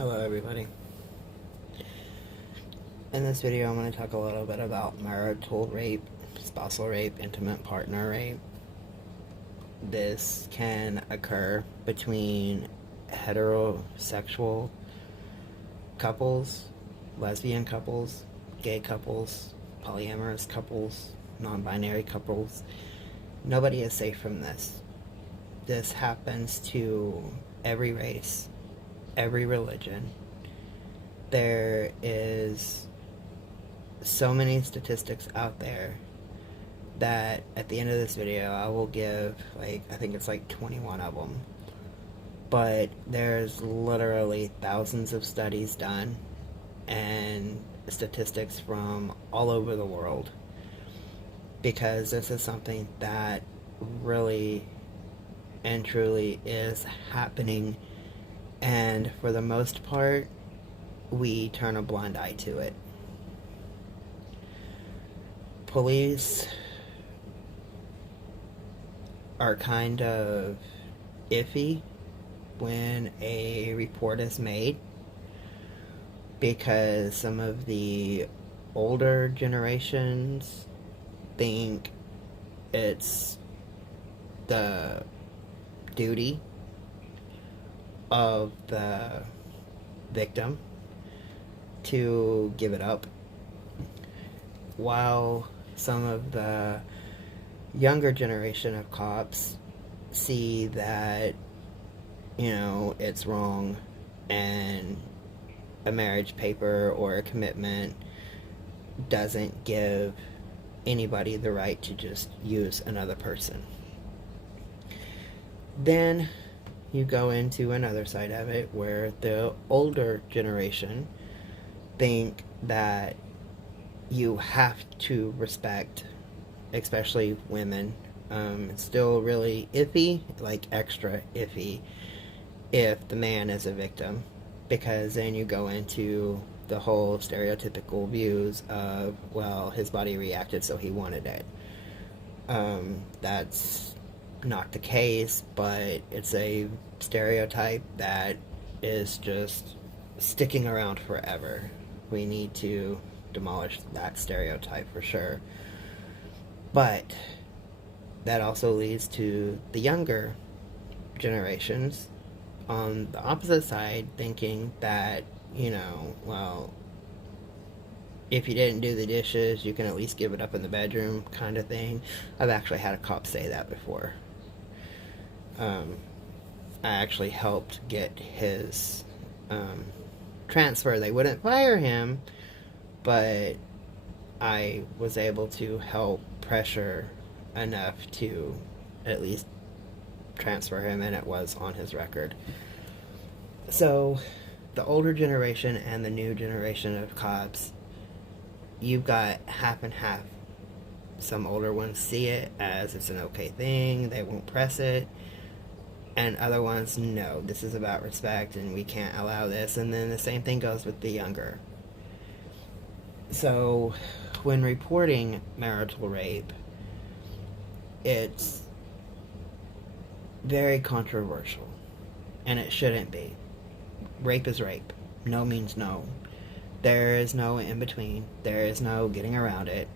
Hello everybody. In this video I'm going to talk a little bit about marital rape, spousal rape, intimate partner rape. This can occur between heterosexual couples, lesbian couples, gay couples, polyamorous couples, non-binary couples. Nobody is safe from this. This happens to every race, every religion. There is so many statistics out there that at the end of this video I will give, I think it's 21 of them. But there's literally thousands of studies done and statistics from all over the world, because this is something that really and truly is happening, and for the most part we turn a blind eye to it. Police are kind of iffy when a report is made, because some of the older generations think it's the duty of the victim to give it up, while some of the younger generation of cops see that, it's wrong, and a marriage paper or a commitment doesn't give anybody the right to just use another person. Then you go into another side of it where the older generation think that you have to respect, especially women. It's still really iffy, extra iffy, if the man is a victim, because then you go into the whole stereotypical views of, well, his body reacted so he wanted it. That's not the case, but it's a stereotype that is just sticking around forever. We need to demolish that stereotype for sure. But that also leads to the younger generations on the opposite side thinking that, well, if you didn't do the dishes, you can at least give it up in the bedroom, kind of thing. I've actually had a cop say that before. I actually helped get his transfer. They wouldn't fire him, but I was able to help pressure enough to at least transfer him, and it was on his record. So the older generation and the new generation of cops, you've got half and half. Some older ones see it as it's an okay thing, they won't press it, and other ones, no, this is about respect and we can't allow this. And then the same thing goes with the younger. So when reporting marital rape, it's very controversial, and it shouldn't be. Rape is rape. No means no. There is no in between. There is no getting around it.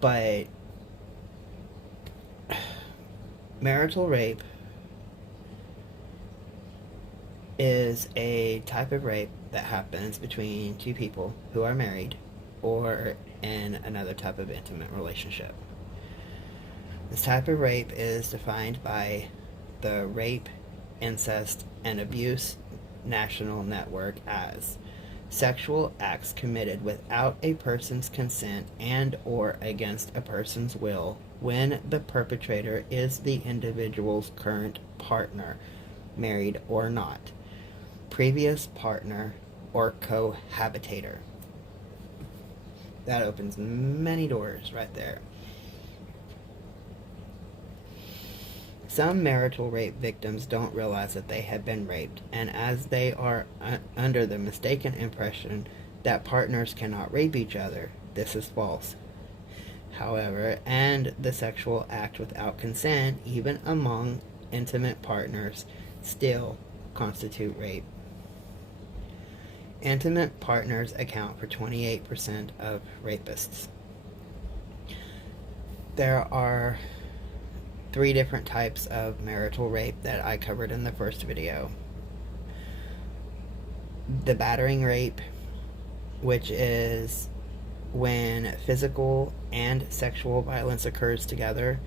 But marital rape is a type of rape that happens between two people who are married or in another type of intimate relationship. This type of rape is defined by the Rape, Incest, and Abuse National Network as sexual acts committed without a person's consent and or against a person's will when the perpetrator is the individual's current partner, married or not, previous partner, or cohabitator. That opens many doors right there. Some marital rape victims don't realize that they have been raped, and as they are under the mistaken impression that partners cannot rape each other, this is false. However, and the sexual act without consent, even among intimate partners, still constitute rape. Intimate partners account for 28% of rapists. There are 3 different types of marital rape that I covered in the first video. The battering rape, which is when physical and sexual violence occurs together.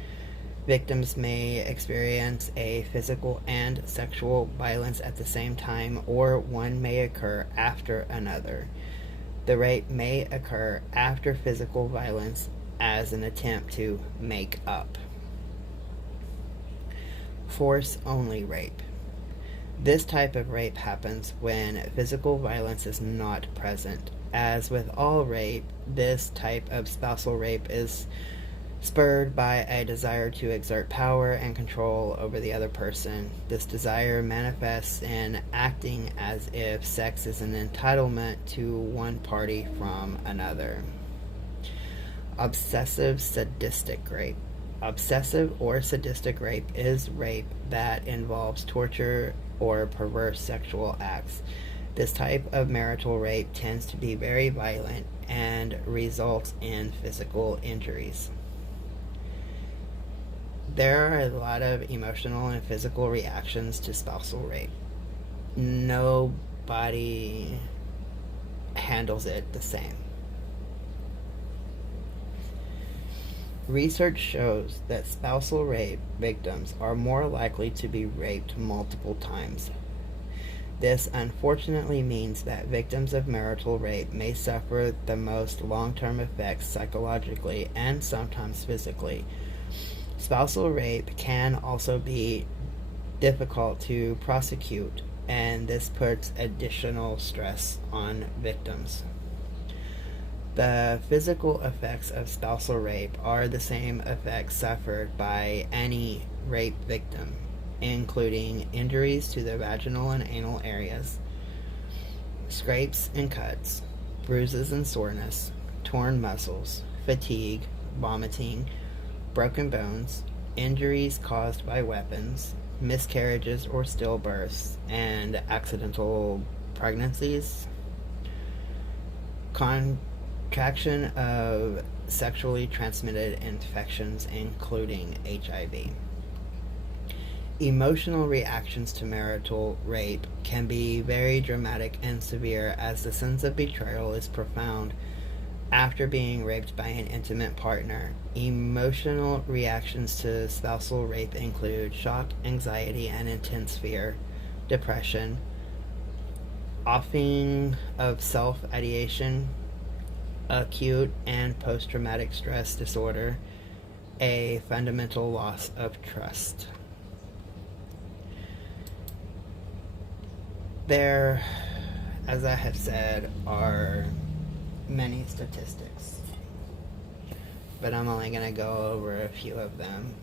Victims may experience a physical and sexual violence at the same time, or one may occur after another. The rape may occur after physical violence as an attempt to make up. Force-only rape. This type of rape happens when physical violence is not present. As with all rape, this type of spousal rape is spurred by a desire to exert power and control over the other person. This desire manifests in acting as if sex is an entitlement to one party from another. Obsessive sadistic rape. Obsessive or sadistic rape is rape that involves torture or perverse sexual acts. This type of marital rape tends to be very violent and results in physical injuries. There are a lot of emotional and physical reactions to spousal rape. Nobody handles it the same. Research shows that spousal rape victims are more likely to be raped multiple times. This unfortunately means that victims of marital rape may suffer the most long-term effects psychologically and sometimes physically. Spousal rape can also be difficult to prosecute, and this puts additional stress on victims. The physical effects of spousal rape are the same effects suffered by any rape victim, including injuries to the vaginal and anal areas, scrapes and cuts, bruises and soreness, torn muscles, fatigue, vomiting, broken bones, injuries caused by weapons, miscarriages or stillbirths, and accidental pregnancies, contraction of sexually transmitted infections, including HIV. Emotional reactions to marital rape can be very dramatic and severe, as the sense of betrayal is profound after being raped by an intimate partner. Emotional reactions to spousal rape include shock, anxiety, and intense fear, depression, offing of self-ideation, acute and post-traumatic stress disorder, a fundamental loss of trust. There, as I have said, are many statistics, but I'm only going to go over a few of them.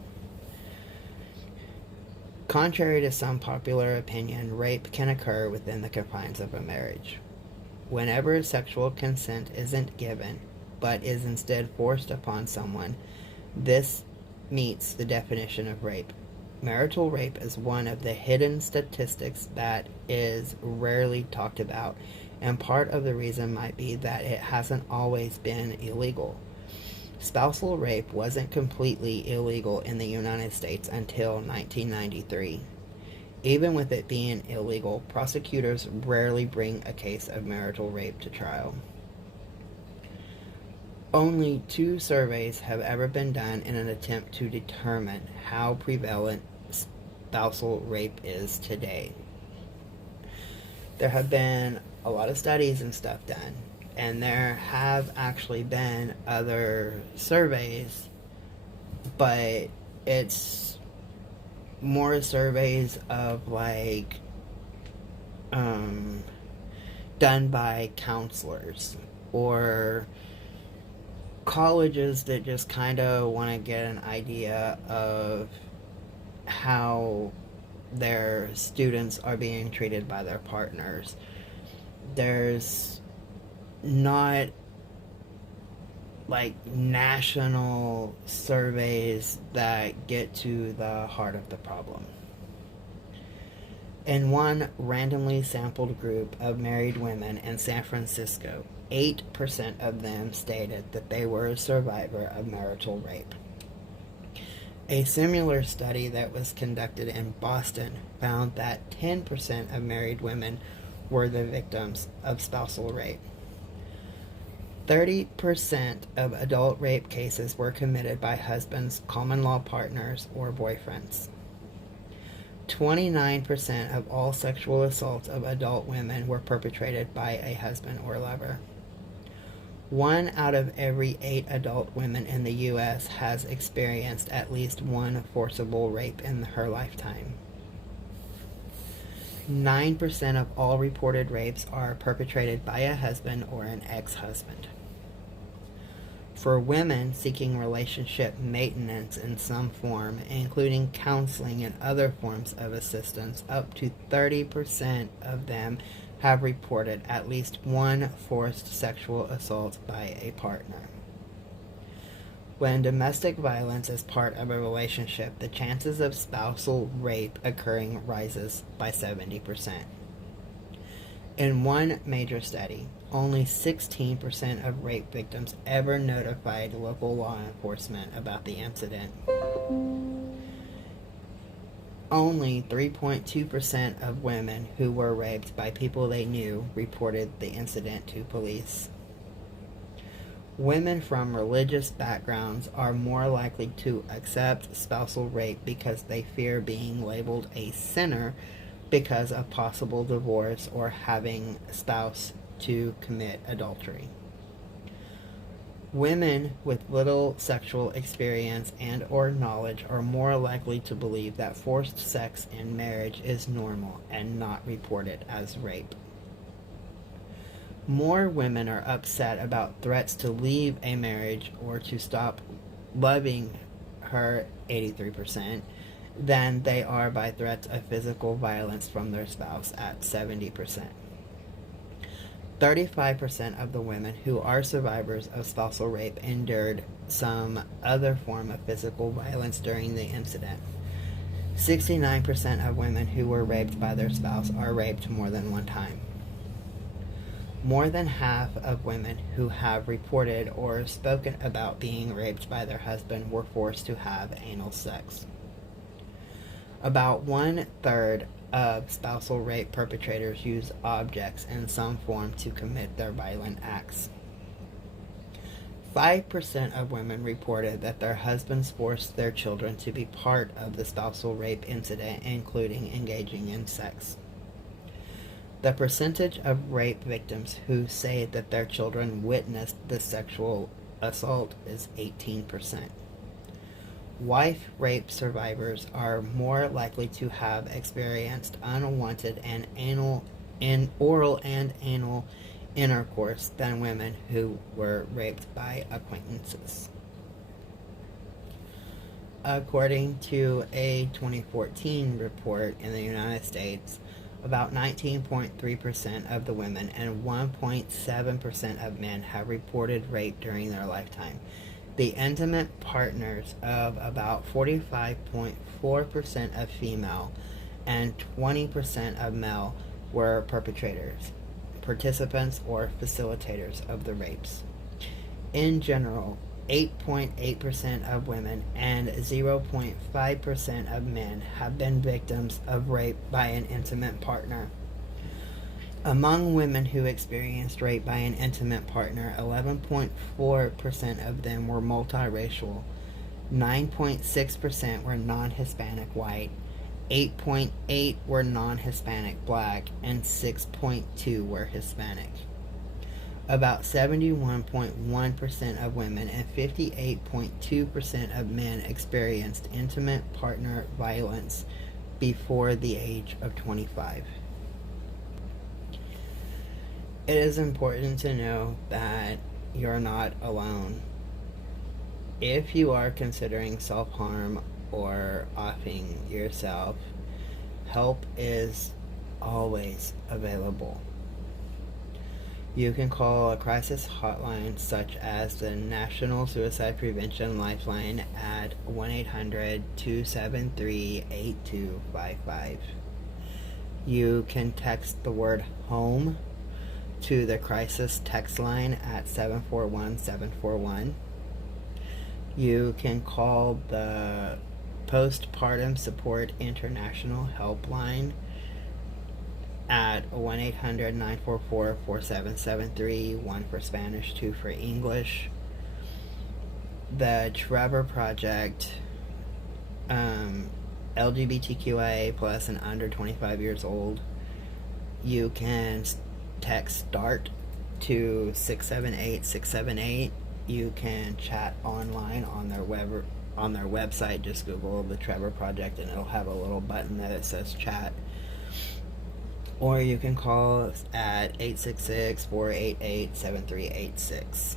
Contrary to some popular opinion, rape can occur within the confines of a marriage. Whenever sexual consent isn't given, but is instead forced upon someone, this meets the definition of rape. Marital rape is one of the hidden statistics that is rarely talked about, and part of the reason might be that it hasn't always been illegal. Spousal rape wasn't completely illegal in the United States until 1993. Even with it being illegal, prosecutors rarely bring a case of marital rape to trial. Only 2 surveys have ever been done in an attempt to determine how prevalent spousal rape is today. There have been a lot of studies and stuff done, and there have actually been other surveys, but it's more surveys of like done by counselors or colleges that just kind of want to get an idea of how their students are being treated by their partners. There's not like national surveys that get to the heart of the problem. In one randomly sampled group of married women in San Francisco, 8% of them stated that they were a survivor of marital rape. A similar study that was conducted in Boston found that 10% of married women were the victims of spousal rape. 30% of adult rape cases were committed by husbands, common law partners, or boyfriends. 29% of all sexual assaults of adult women were perpetrated by a husband or lover. 1 out of every 8 adult women in the U.S. has experienced at least one forcible rape in her lifetime. 9% of all reported rapes are perpetrated by a husband or an ex-husband. For women seeking relationship maintenance in some form, including counseling and other forms of assistance, up to 30% of them have reported at least one forced sexual assault by a partner. When domestic violence is part of a relationship, the chances of spousal rape occurring rises by 70%. In one major study, only 16% of rape victims ever notified local law enforcement about the incident. Only 3.2% of women who were raped by people they knew reported the incident to police. Women from religious backgrounds are more likely to accept spousal rape because they fear being labeled a sinner because of possible divorce or having a spouse to commit adultery. Women with little sexual experience and or knowledge are more likely to believe that forced sex in marriage is normal and not reported as rape. More women are upset about threats to leave a marriage or to stop loving her, 83%, than they are by threats of physical violence from their spouse at 70%. 35% of the women who are survivors of spousal rape endured some other form of physical violence during the incident. 69% of women who were raped by their spouse are raped more than one time. More than half of women who have reported or spoken about being raped by their husband were forced to have anal sex. About 1/3 of spousal rape perpetrators use objects in some form to commit their violent acts. 5% of women reported that their husbands forced their children to be part of the spousal rape incident, including engaging in sex. The percentage of rape victims who say that their children witnessed the sexual assault is 18%. Wife rape survivors are more likely to have experienced unwanted and oral and anal intercourse than women who were raped by acquaintances. According to a 2014 report in the United States, about 19.3% of the women and 1.7% of men have reported rape during their lifetime. The intimate partners of about 45.4% of female and 20% of male were perpetrators, participants, or facilitators of the rapes. In general, 8.8% of women and 0.5% of men have been victims of rape by an intimate partner. Among women who experienced rape by an intimate partner, 11.4% of them were multiracial, 9.6% were non-Hispanic white, 8.8% were non-Hispanic black, and 6.2% were Hispanic. About 71.1% of women and 58.2% of men experienced intimate partner violence before the age of 25. It is important to know that you're not alone. If you are considering self-harm or offing yourself, help is always available. You can call a crisis hotline such as the National Suicide Prevention Lifeline at 1-800-273-8255. You can text the word home to the crisis text line at 741-741. You can call the Postpartum Support International Helpline at 1-800-944-4773, 1 for Spanish, 2 for English. The Trevor Project, LGBTQIA plus and under 25 years old, you can text START to 678-678. You can chat online on their website. Just Google the Trevor Project and it'll have a little button that it says chat. Or you can call us at 866-488-7386.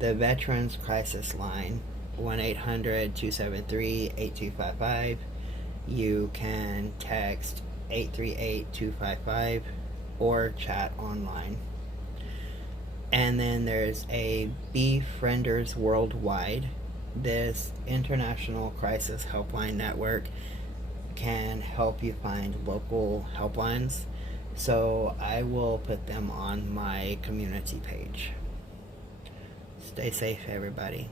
The Veterans Crisis Line, 1-800-273-8255. You can text 838-255 or chat online. And then there's a Befrienders Worldwide. This international crisis helpline network can help you find local helplines. So I will put them on my community page. Stay safe, everybody.